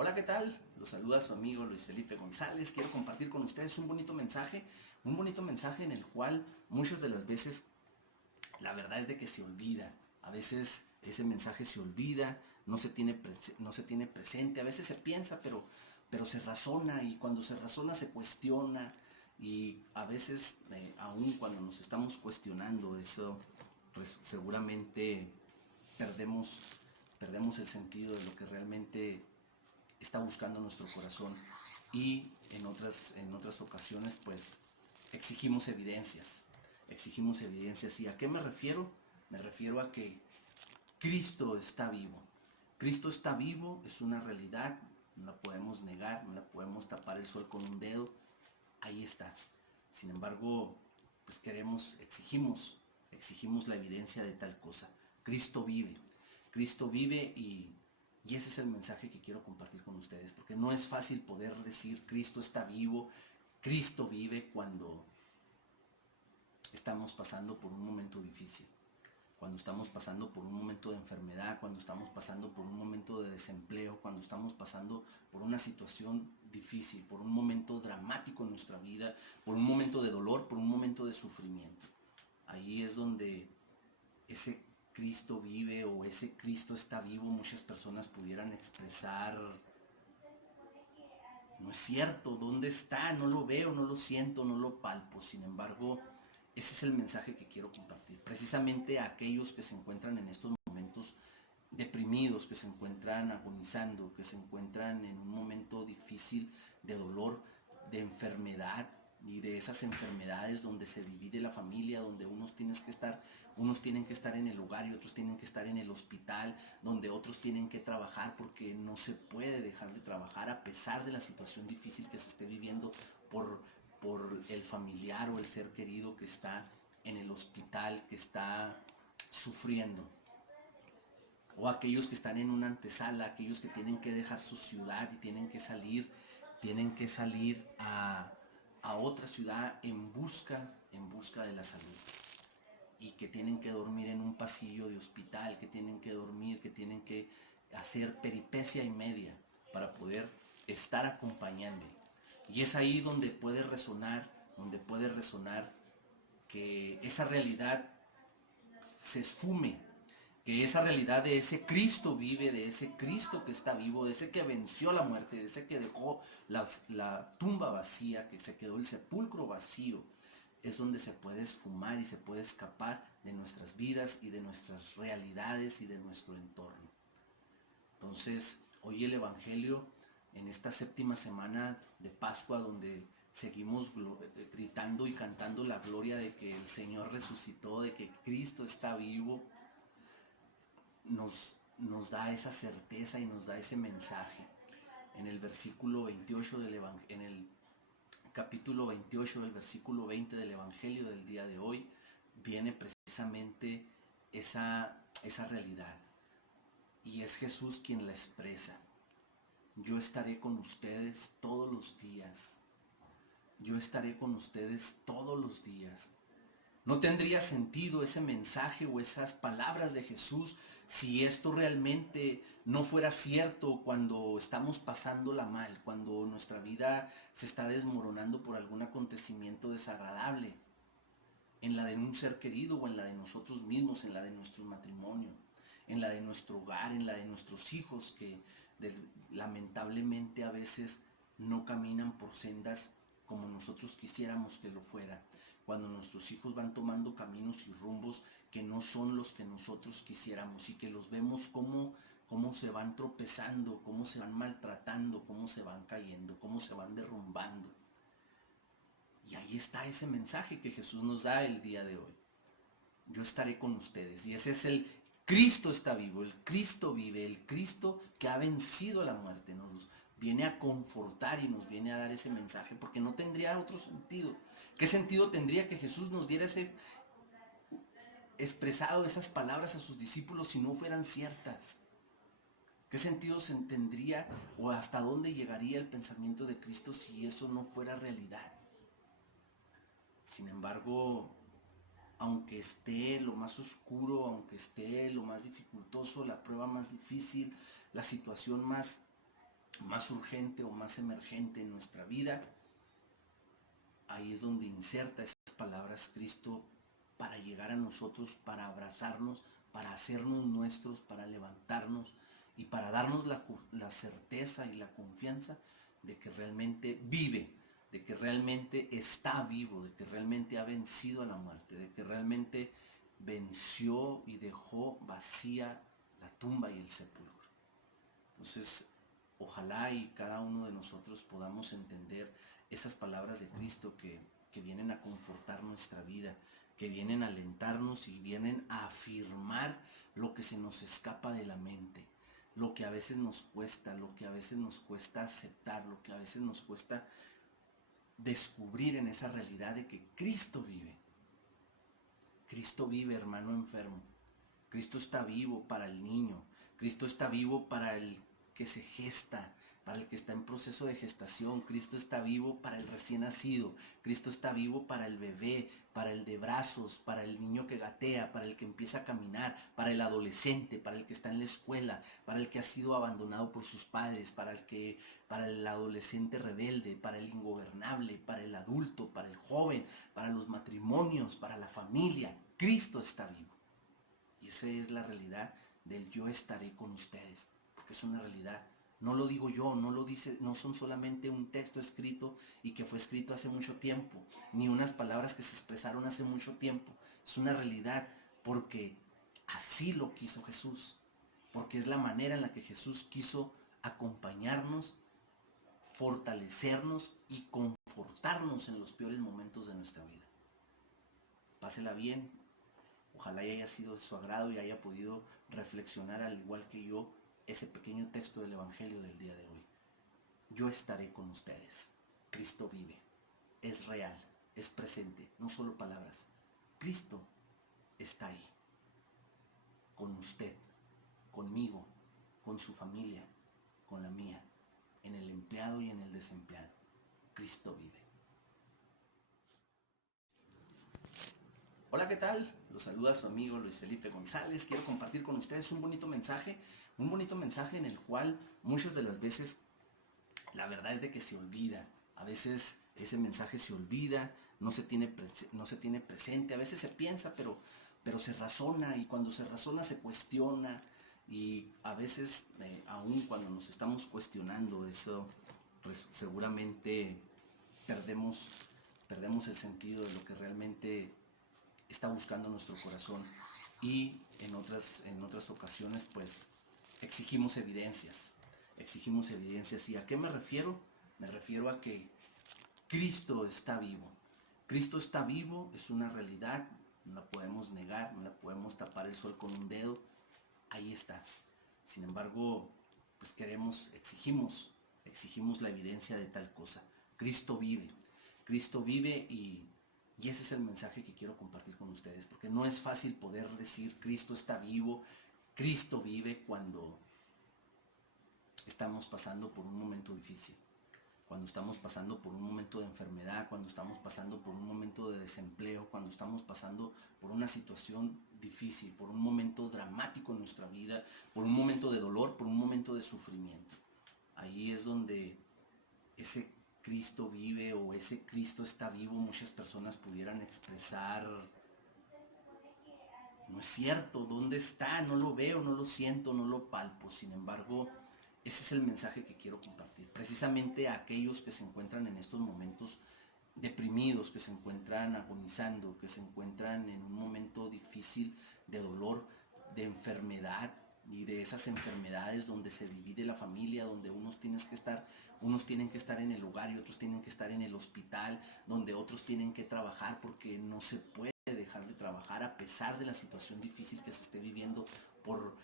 Hola, ¿qué tal? Los saluda su amigo Luis Felipe González. Quiero compartir con ustedes un bonito mensaje en el cual muchas de las veces la verdad es de que se olvida. A veces ese mensaje se olvida, no se tiene presente, a veces se piensa, pero se razona y cuando se razona se cuestiona y a veces aún cuando nos estamos cuestionando eso, pues seguramente perdemos, perdemos el sentido de lo que realmente está buscando nuestro corazón y en otras ocasiones pues exigimos evidencias. ¿Y a qué me refiero? Me refiero a que Cristo está vivo. Cristo está vivo, es una realidad, no la podemos negar, no la podemos tapar el sol con un dedo, ahí está. Sin embargo, pues exigimos la evidencia de tal cosa. Cristo vive, Cristo vive y ese es el mensaje que quiero compartir con ustedes, porque no es fácil poder decir Cristo está vivo, Cristo vive cuando estamos pasando por un momento difícil, cuando estamos pasando por un momento de enfermedad, cuando estamos pasando por un momento de desempleo, cuando estamos pasando por una situación difícil, por un momento dramático en nuestra vida, por un momento de dolor, por un momento de sufrimiento. Ahí es donde ese Cristo vive o ese Cristo está vivo. Muchas personas pudieran expresar, no es cierto, ¿dónde está? No lo veo, no lo siento, no lo palpo. Sin embargo, ese es el mensaje que quiero compartir. Precisamente a aquellos que se encuentran en estos momentos deprimidos, que se encuentran agonizando, que se encuentran en un momento difícil de dolor, de enfermedad y de esas enfermedades donde se divide la familia, donde unos tienen que estar en el hogar y otros tienen que estar en el hospital, donde otros tienen que trabajar porque no se puede dejar de trabajar a pesar de la situación difícil que se esté viviendo por, por el familiar o el ser querido que está en el hospital, que está sufriendo, o aquellos que están en una antesala, aquellos que tienen que dejar su ciudad y tienen que salir a otra ciudad en busca de la salud y que tienen que dormir en un pasillo de hospital, que tienen que dormir, que tienen que hacer peripecia y media para poder estar acompañando. Y es ahí donde puede resonar que esa realidad se esfume, que esa realidad de ese Cristo vive, de ese Cristo que está vivo, de ese que venció la muerte, de ese que dejó la tumba vacía, que se quedó el sepulcro vacío, es donde se puede esfumar y se puede escapar de nuestras vidas y de nuestras realidades y de nuestro entorno. Entonces, hoy el Evangelio, en esta séptima semana de Pascua, donde seguimos gritando y cantando la gloria de que el Señor resucitó, de que Cristo está vivo, nos da esa certeza y nos da ese mensaje. En el versículo 28 en el capítulo 28 del versículo 20 del Evangelio del día de hoy, viene precisamente esa realidad. Y es Jesús quien la expresa. Yo estaré con ustedes todos los días. Yo estaré con ustedes todos los días. No tendría sentido ese mensaje o esas palabras de Jesús si esto realmente no fuera cierto cuando estamos pasándola mal, cuando nuestra vida se está desmoronando por algún acontecimiento desagradable, en la de un ser querido o en la de nosotros mismos, en la de nuestro matrimonio, en la de nuestro hogar, en la de nuestros hijos que lamentablemente a veces no caminan por sendas como nosotros quisiéramos que lo fuera, cuando nuestros hijos van tomando caminos y rumbos que no son los que nosotros quisiéramos y que los vemos cómo se van tropezando, cómo se van maltratando, cómo se van cayendo, cómo se van derrumbando. Y ahí está ese mensaje que Jesús nos da el día de hoy. Yo estaré con ustedes. Y ese es el Cristo está vivo, el Cristo vive, el Cristo que ha vencido a la muerte. Nos viene a confortar y nos viene a dar ese mensaje porque no tendría otro sentido. ¿Qué sentido tendría que Jesús nos diera ese expresado esas palabras a sus discípulos si no fueran ciertas? ¿Qué sentido se tendría o hasta dónde llegaría el pensamiento de Cristo si eso no fuera realidad? Sin embargo, aunque esté lo más oscuro, aunque esté lo más dificultoso, la prueba más difícil, la situación más más urgente o más emergente en nuestra vida, ahí es donde inserta esas palabras Cristo para llegar a nosotros, para abrazarnos, para hacernos nuestros, para levantarnos y para darnos la certeza y la confianza de que realmente vive, de que realmente está vivo, de que realmente ha vencido a la muerte, de que realmente venció y dejó vacía la tumba y el sepulcro. Entonces, ojalá y cada uno de nosotros podamos entender esas palabras de Cristo que vienen a confortar nuestra vida, que vienen a alentarnos y vienen a afirmar lo que se nos escapa de la mente, lo que a veces nos cuesta, lo que a veces nos cuesta aceptar, lo que a veces nos cuesta descubrir en esa realidad de que Cristo vive. Cristo vive, hermano enfermo. Cristo está vivo para el niño. Cristo está vivo para el que se gesta, para el que está en proceso de gestación. Cristo está vivo para el recién nacido. Cristo está vivo para el bebé, para el de brazos, para el niño que gatea, para el que empieza a caminar, para el adolescente, para el que está en la escuela, para el que ha sido abandonado por sus padres, para el adolescente rebelde, para el ingobernable, para el adulto, para el joven, para los matrimonios, para la familia. Cristo está vivo. Y esa es la realidad del yo estaré con ustedes, porque es una realidad. No lo digo yo, no lo dice, no son solamente un texto escrito y que fue escrito hace mucho tiempo, ni unas palabras que se expresaron hace mucho tiempo. Es una realidad porque así lo quiso Jesús, porque es la manera en la que Jesús quiso acompañarnos, fortalecernos y confortarnos en los peores momentos de nuestra vida. Pásela bien. Ojalá haya sido de su agrado y haya podido reflexionar al igual que yo ese pequeño texto del Evangelio del día de hoy. Yo estaré con ustedes. Cristo vive. Es real. Es presente. No solo palabras. Cristo está ahí. Con usted. Conmigo. Con su familia. Con la mía. En el empleado y en el desempleado. Cristo vive. Hola, ¿qué tal? Los saluda su amigo Luis Felipe González. Quiero compartir con ustedes un bonito mensaje en el cual muchas de las veces la verdad es de que se olvida. A veces ese mensaje se olvida, no se tiene presente, a veces se piensa, pero se razona y cuando se razona se cuestiona y a veces aún cuando nos estamos cuestionando eso, pues seguramente perdemos, perdemos el sentido de lo que realmente está buscando nuestro corazón y en otras ocasiones pues exigimos evidencias. ¿Y a qué me refiero? Me refiero a que Cristo está vivo. Cristo está vivo, es una realidad, no la podemos negar, no la podemos tapar el sol con un dedo, ahí está. Sin embargo, pues exigimos la evidencia de tal cosa. Cristo vive y ese es el mensaje que quiero compartir con ustedes, porque no es fácil poder decir Cristo está vivo, Cristo vive cuando estamos pasando por un momento difícil, cuando estamos pasando por un momento de enfermedad, cuando estamos pasando por un momento de desempleo, cuando estamos pasando por una situación difícil, por un momento dramático en nuestra vida, por un momento de dolor, por un momento de sufrimiento. Ahí es donde ese Cristo vive o ese Cristo está vivo, muchas personas pudieran expresar, no es cierto, ¿dónde está? No lo veo, no lo siento, no lo palpo. Sin embargo, ese es el mensaje que quiero compartir. Precisamente a aquellos que se encuentran en estos momentos deprimidos, que se encuentran agonizando, que se encuentran en un momento difícil de dolor, de enfermedad y de esas enfermedades donde se divide la familia, donde unos tienen que estar en el hogar y otros tienen que estar en el hospital, donde otros tienen que trabajar porque no se puede dejar de trabajar a pesar de la situación difícil que se esté viviendo por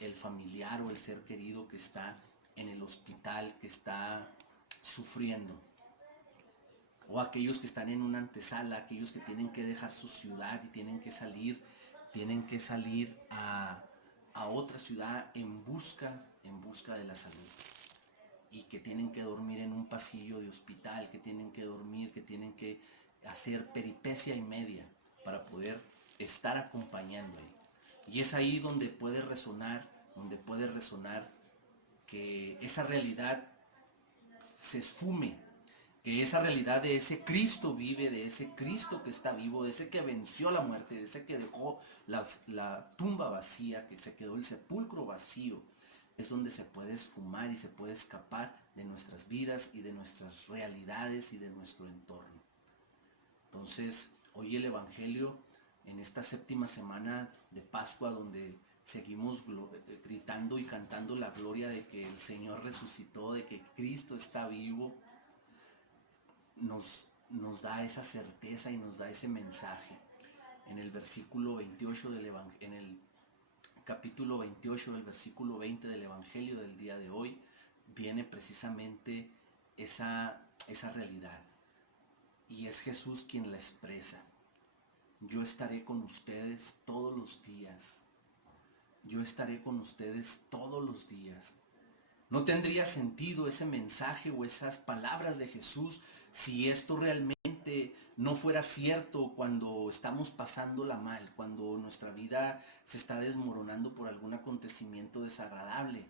el familiar o el ser querido que está en el hospital, que está sufriendo. O aquellos que están en una antesala, aquellos que tienen que dejar su ciudad y tienen que salir a otra ciudad en busca de la salud. Y que tienen que dormir en un pasillo de hospital, que tienen que dormir, que tienen que hacer peripecia y media para poder estar acompañando ahí. Y es ahí donde puede resonar que esa realidad se esfume, que esa realidad de ese Cristo vive, de ese Cristo que está vivo, de ese que venció la muerte, de ese que dejó la tumba vacía, que se quedó el sepulcro vacío, es donde se puede esfumar y se puede escapar de nuestras vidas y de nuestras realidades y de nuestro entorno. Entonces, hoy el Evangelio, en esta séptima semana de Pascua, donde seguimos gritando y cantando la gloria de que el Señor resucitó, de que Cristo está vivo, nos da esa certeza y nos da ese mensaje. En el versículo 28 en el capítulo 28 del versículo 20 del Evangelio del día de hoy, viene precisamente esa realidad. Y es Jesús quien la expresa. Yo estaré con ustedes todos los días. Yo estaré con ustedes todos los días. No tendría sentido ese mensaje o esas palabras de Jesús si esto realmente no fuera cierto cuando estamos pasándola mal, cuando nuestra vida se está desmoronando por algún acontecimiento desagradable,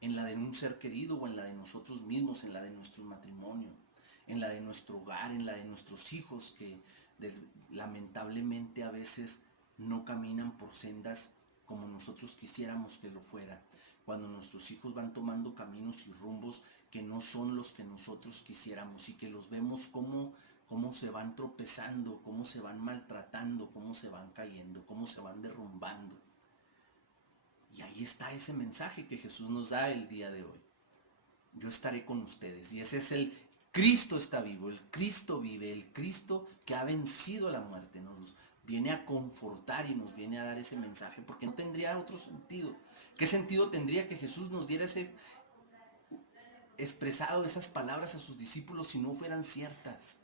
en la de un ser querido o en la de nosotros mismos, en la de nuestro matrimonio, en la de nuestro hogar, en la de nuestros hijos que lamentablemente a veces no caminan por sendas como nosotros quisiéramos que lo fuera. Cuando nuestros hijos van tomando caminos y rumbos que no son los que nosotros quisiéramos y que los vemos cómo se van tropezando, cómo se van maltratando, cómo se van cayendo, cómo se van derrumbando. Y ahí está ese mensaje que Jesús nos da el día de hoy. Yo estaré con ustedes. Y ese es el Cristo está vivo, el Cristo vive, el Cristo que ha vencido la muerte. Nos viene a confortar y nos viene a dar ese mensaje, porque no tendría otro sentido. ¿Qué sentido tendría que Jesús nos diera expresado esas palabras a sus discípulos si no fueran ciertas?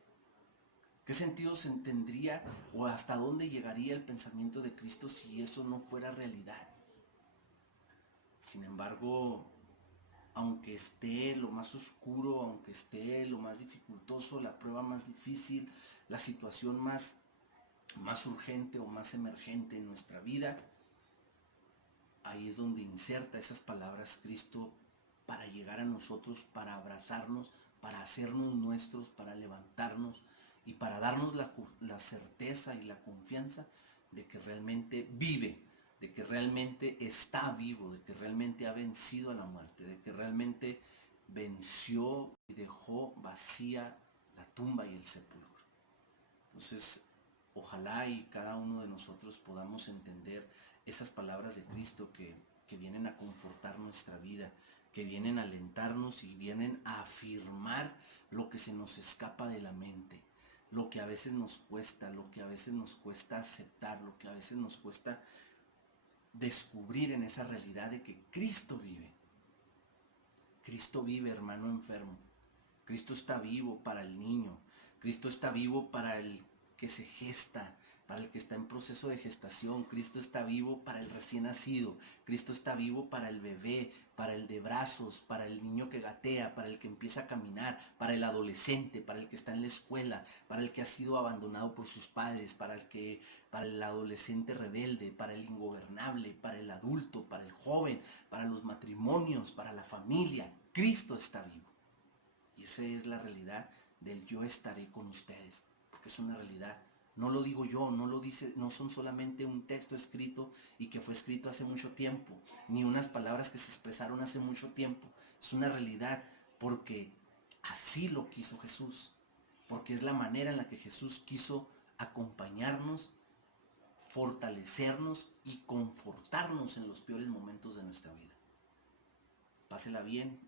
¿Qué sentido se tendría o hasta dónde llegaría el pensamiento de Cristo si eso no fuera realidad? Sin embargo, aunque esté lo más oscuro, aunque esté lo más dificultoso, la prueba más difícil, la situación más urgente o más emergente en nuestra vida, ahí es donde inserta esas palabras Cristo para llegar a nosotros, para abrazarnos, para hacernos nuestros, para levantarnos y para darnos la certeza y la confianza de que realmente vive, de que realmente está vivo, de que realmente ha vencido a la muerte, de que realmente venció y dejó vacía la tumba y el sepulcro. Entonces, ojalá y cada uno de nosotros podamos entender esas palabras de Cristo que vienen a confortar nuestra vida, que vienen a alentarnos y vienen a afirmar lo que se nos escapa de la mente, lo que a veces nos cuesta, lo que a veces nos cuesta aceptar, lo que a veces nos cuesta descubrir en esa realidad de que Cristo vive. Cristo vive, hermano enfermo. Cristo está vivo para el niño. Cristo está vivo para el que se gesta, para el que está en proceso de gestación. Cristo está vivo para el recién nacido. Cristo está vivo para el bebé, para el de brazos, para el niño que gatea, para el que empieza a caminar, para el adolescente, para el que está en la escuela, para el que ha sido abandonado por sus padres, para el adolescente rebelde, para el ingobernable, para el adulto, para el joven, para los matrimonios, para la familia. Cristo está vivo. Y esa es la realidad del yo estaré con ustedes, porque es una realidad. No lo digo yo, no lo dice, no son solamente un texto escrito y que fue escrito hace mucho tiempo, ni unas palabras que se expresaron hace mucho tiempo. Es una realidad porque así lo quiso Jesús, porque es la manera en la que Jesús quiso acompañarnos, fortalecernos y confortarnos en los peores momentos de nuestra vida. Pásela bien.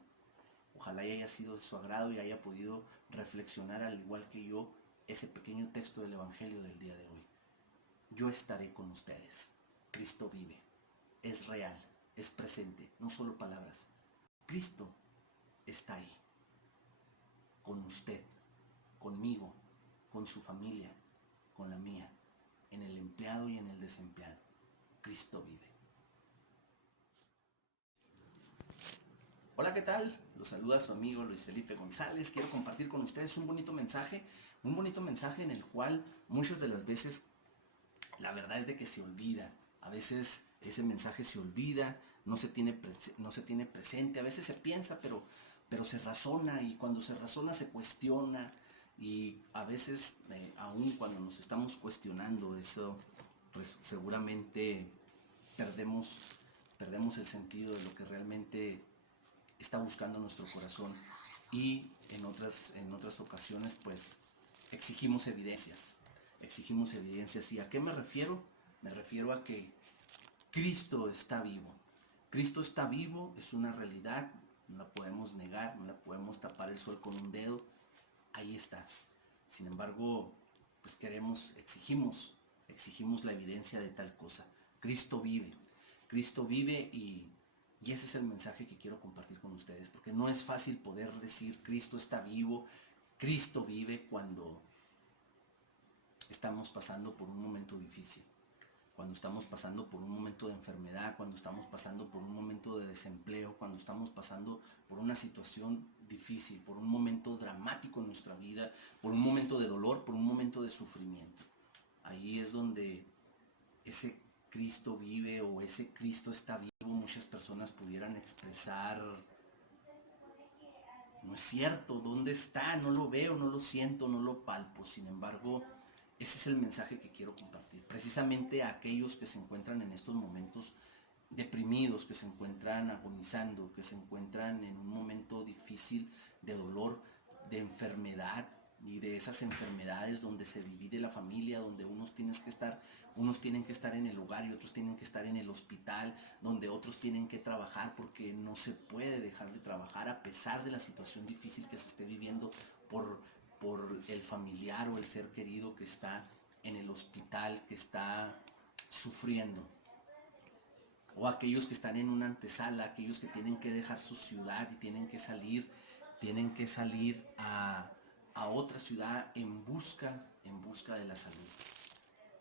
Ojalá haya sido de su agrado y haya podido reflexionar al igual que yo ese pequeño texto del Evangelio del día de hoy. Yo estaré con ustedes. Cristo vive. Es real. Es presente. No solo palabras. Cristo está ahí. Con usted. Conmigo. Con su familia. Con la mía. En el empleado y en el desempleado. Cristo vive. Hola, ¿qué tal? Los saluda su amigo Luis Felipe González. Quiero compartir con ustedes un bonito mensaje en el cual muchas de las veces la verdad es de que se olvida. A veces ese mensaje se olvida, no se tiene, no se tiene presente, a veces se piensa, pero se razona, y cuando se razona se cuestiona, y a veces aún cuando nos estamos cuestionando eso, pues seguramente perdemos, perdemos el sentido de lo que realmente está buscando nuestro corazón, y en otras ocasiones pues exigimos evidencias. ¿Y a qué me refiero? Me refiero a que Cristo está vivo. Cristo está vivo, es una realidad, no la podemos negar, no la podemos tapar el sol con un dedo, ahí está. Sin embargo, pues exigimos la evidencia de tal cosa. Cristo vive, y ese es el mensaje que quiero compartir con ustedes, porque no es fácil poder decir Cristo está vivo, Cristo vive cuando estamos pasando por un momento difícil, cuando estamos pasando por un momento de enfermedad, cuando estamos pasando por un momento de desempleo, cuando estamos pasando por una situación difícil, por un momento dramático en nuestra vida, por un momento de dolor, por un momento de sufrimiento. Ahí es donde ese Cristo vive, o ese Cristo está vivo. Muchas personas pudieran expresar: no es cierto, ¿dónde está? No lo veo, no lo siento, no lo palpo. Sin embargo, ese es el mensaje que quiero compartir, precisamente a aquellos que se encuentran en estos momentos deprimidos, que se encuentran agonizando, que se encuentran en un momento difícil de dolor, de enfermedad, y de esas enfermedades donde se divide la familia, donde unos tienen que estar en el hogar y otros tienen que estar en el hospital, donde otros tienen que trabajar porque no se puede dejar de trabajar a pesar de la situación difícil que se esté viviendo por el familiar o el ser querido que está en el hospital, que está sufriendo. O aquellos que están en una antesala, aquellos que tienen que dejar su ciudad y tienen que salir a otra ciudad en busca de la salud,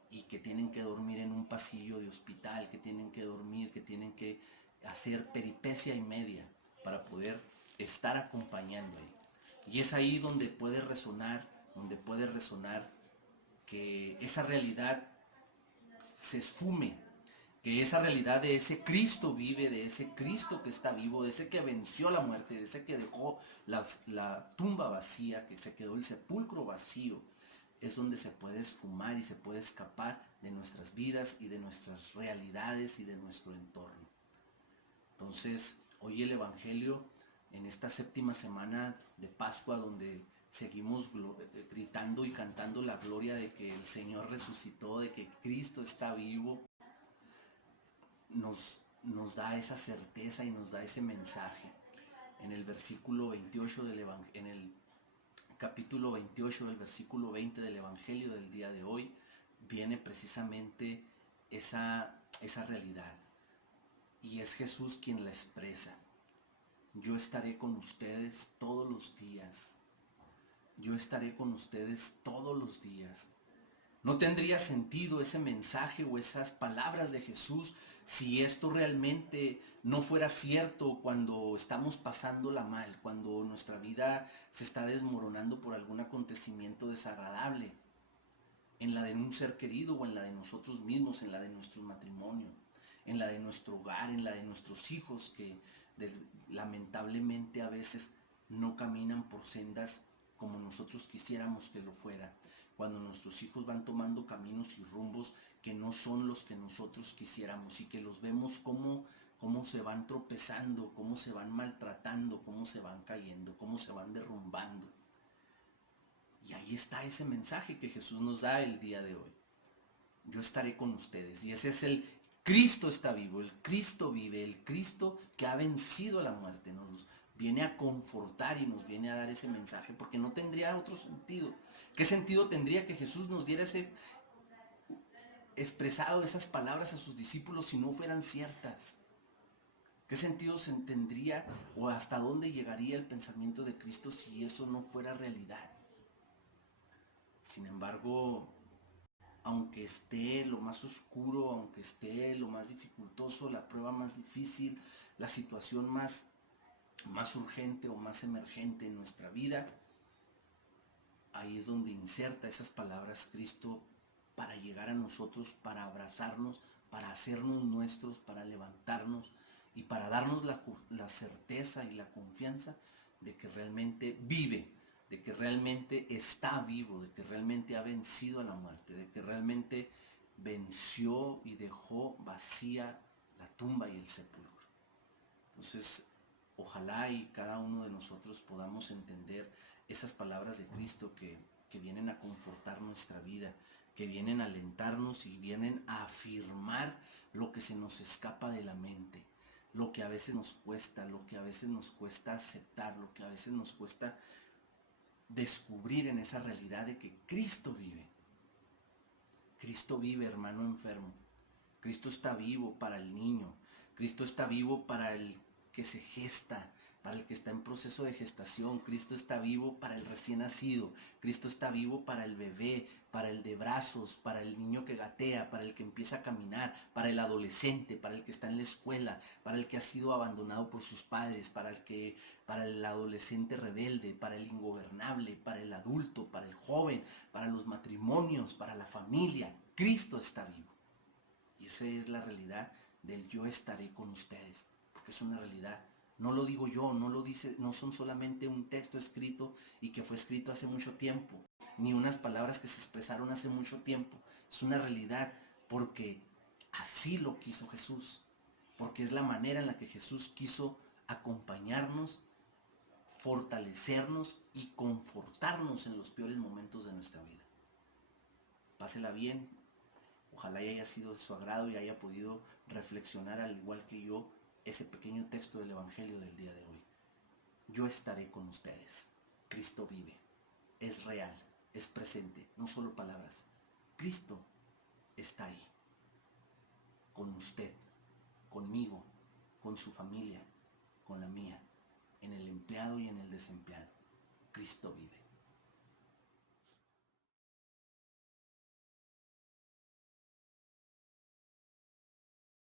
y que tienen que dormir en un pasillo de hospital, que tienen que dormir, que tienen que hacer peripecia y media para poder estar acompañando ahí. Y es ahí donde puede resonar que esa realidad se esfume, que esa realidad de ese Cristo vive, de ese Cristo que está vivo, de ese que venció la muerte, de ese que dejó la tumba vacía, que se quedó el sepulcro vacío, es donde se puede esfumar y se puede escapar de nuestras vidas y de nuestras realidades y de nuestro entorno. Entonces, hoy el Evangelio, en esta séptima semana de Pascua, donde seguimos gritando y cantando la gloria de que el Señor resucitó, de que Cristo está vivo, nos da esa certeza y nos da ese mensaje. En el versículo 28 en el capítulo 28 del versículo 20 del Evangelio del día de hoy, viene precisamente esa realidad. Y es Jesús quien la expresa. Yo estaré con ustedes todos los días. Yo estaré con ustedes todos los días. No tendría sentido ese mensaje o esas palabras de Jesús si esto realmente no fuera cierto cuando estamos pasándola mal, cuando nuestra vida se está desmoronando por algún acontecimiento desagradable, en la de un ser querido o en la de nosotros mismos, en la de nuestro matrimonio, en la de nuestro hogar, en la de nuestros hijos que lamentablemente a veces no caminan por sendas como nosotros quisiéramos que lo fuera, cuando nuestros hijos van tomando caminos y rumbos que no son los que nosotros quisiéramos, y que los vemos cómo se van tropezando, cómo se van maltratando, cómo se van cayendo, cómo se van derrumbando. Y ahí está ese mensaje que Jesús nos da el día de hoy. Yo estaré con ustedes. Y ese es el Cristo está vivo, el Cristo vive, el Cristo que ha vencido a la muerte. Nos viene a confortar y nos viene a dar ese mensaje, porque no tendría otro sentido. ¿Qué sentido tendría que Jesús nos diera expresado esas palabras a sus discípulos si no fueran ciertas? ¿Qué sentido se tendría, o hasta dónde llegaría el pensamiento de Cristo si eso no fuera realidad? Sin embargo, aunque esté lo más oscuro, aunque esté lo más dificultoso, la prueba más difícil, la situación más urgente o más emergente en nuestra vida, ahí es donde inserta esas palabras Cristo para llegar a nosotros, para abrazarnos, para hacernos nuestros, para levantarnos y para darnos la certeza y la confianza de que realmente vive, de que realmente está vivo, de que realmente ha vencido a la muerte, de que realmente venció y dejó vacía la tumba y el sepulcro. Entonces, ojalá y cada uno de nosotros podamos entender esas palabras de Cristo que vienen a confortar nuestra vida, que vienen a alentarnos y vienen a afirmar lo que se nos escapa de la mente, lo que a veces nos cuesta, lo que a veces nos cuesta aceptar, lo que a veces nos cuesta descubrir en esa realidad de que Cristo vive. Cristo vive, hermano enfermo. Cristo está vivo para el niño. Cristo está vivo para el que se gesta, para el que está en proceso de gestación. Cristo está vivo para el recién nacido. Cristo está vivo para el bebé, para el de brazos, para el niño que gatea, para el que empieza a caminar, para el adolescente, para el que está en la escuela, para el que ha sido abandonado por sus padres, para el adolescente rebelde, para el ingobernable, para el adulto, para el joven, para los matrimonios, para la familia. Cristo está vivo. Y esa es la realidad del yo estaré con ustedes, porque es una realidad. No lo digo yo, no lo dice, no son solamente un texto escrito y que fue escrito hace mucho tiempo, ni unas palabras que se expresaron hace mucho tiempo. Es una realidad porque así lo quiso Jesús, porque es la manera en la que Jesús quiso acompañarnos, fortalecernos y confortarnos en los peores momentos de nuestra vida. Pásela bien. Ojalá y haya sido de su agrado y haya podido reflexionar al igual que yo ese pequeño texto del Evangelio del día de hoy. Yo estaré con ustedes. Cristo vive. Es real. Es presente. No solo palabras. Cristo está ahí. Con usted. Conmigo. Con su familia. Con la mía. En el empleado y en el desempleado. Cristo vive.